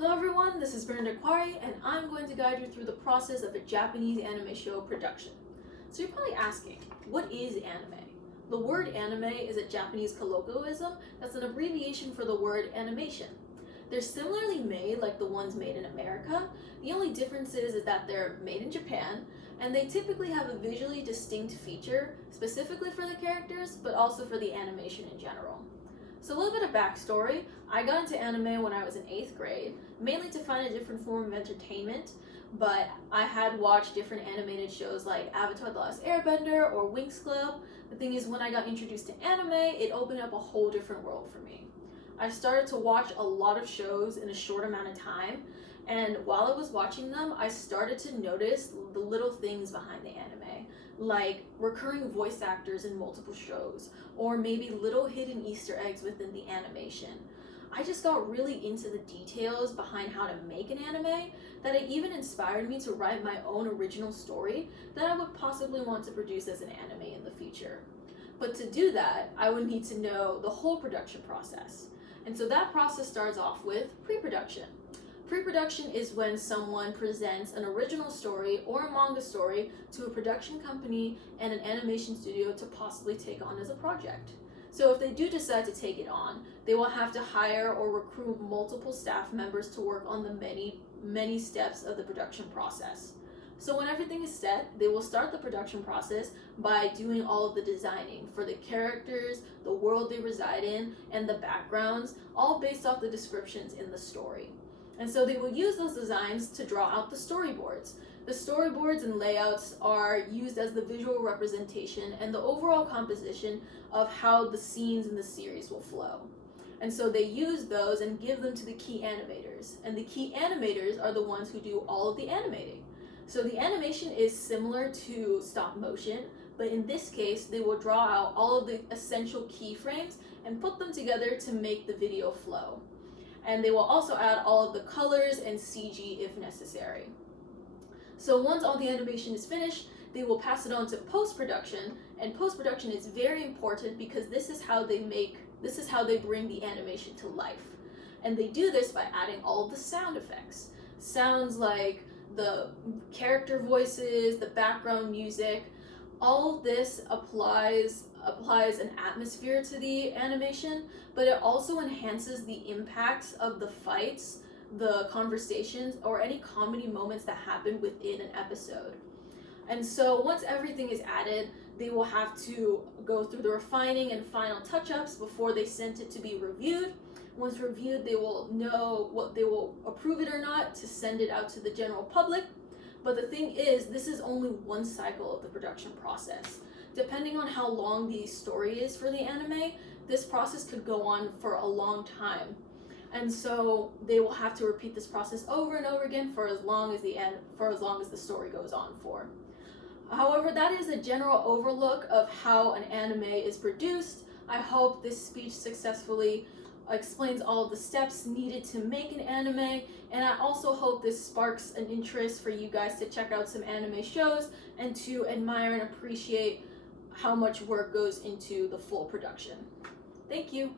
Hello everyone, this is Brenda Kwari, and I'm going to guide you through the process of a Japanese anime show production. So you're probably asking, what is anime? The word anime is a Japanese colloquialism that's an abbreviation for the word animation. They're similarly made like the ones made in America. The only difference is that they're made in Japan, and they typically have a visually distinct feature, specifically for the characters, but also for the animation in general. So a little bit of backstory. I got into anime when I was in 8th grade, mainly to find a different form of entertainment, but I had watched different animated shows like Avatar: The Last Airbender or Winx Club. The thing is, when I got introduced to anime, it opened up a whole different world for me. I started to watch a lot of shows in a short amount of time, and while I was watching them, I started to notice the little things behind the anime, like recurring voice actors in multiple shows, or maybe little hidden Easter eggs within the animation. I just got really into the details behind how to make an anime that it even inspired me to write my own original story that I would possibly want to produce as an anime in the future. But to do that, I would need to know the whole production process. And so that process starts off with pre-production. Pre-production is when someone presents an original story or a manga story to a production company and an animation studio to possibly take on as a project. So if they do decide to take it on, they will have to hire or recruit multiple staff members to work on the many steps of the production process. So when everything is set, they will start the production process by doing all of the designing for the characters, the world they reside in, and the backgrounds, all based off the descriptions in the story. And so they will use those designs to draw out the storyboards. The storyboards and layouts are used as the visual representation and the overall composition of how the scenes in the series will flow. And so they use those and give them to the key animators. And the key animators are the ones who do all of the animating. So the animation is similar to stop motion, but in this case, they will draw out all of the essential keyframes and put them together to make the video flow. And they will also add all of the colors and CG if necessary. So once all the animation is finished, they will pass it on to post-production, and post-production is very important because this is how they bring the animation to life. And they do this by adding all of the sound effects. Sounds like the character voices, the background music, all of this applies an atmosphere to the animation, but it also enhances the impacts of the fights, the conversations, or any comedy moments that happen within an episode. And so once everything is added, they will have to go through the refining and final touch-ups before they send it to be reviewed. Once reviewed, they will know what they will approve it or not to send it out to the general public. But the thing is, this is only one cycle of the production process. Depending on how long the story is for the anime, this process could go on for a long time. And so they will have to repeat this process over and over again for as long as the story goes on for. However, that is a general overlook of how an anime is produced. I hope this speech successfully explains all of the steps needed to make an anime, and I also hope this sparks an interest for you guys to check out some anime shows and to admire and appreciate how much work goes into the full production. Thank you.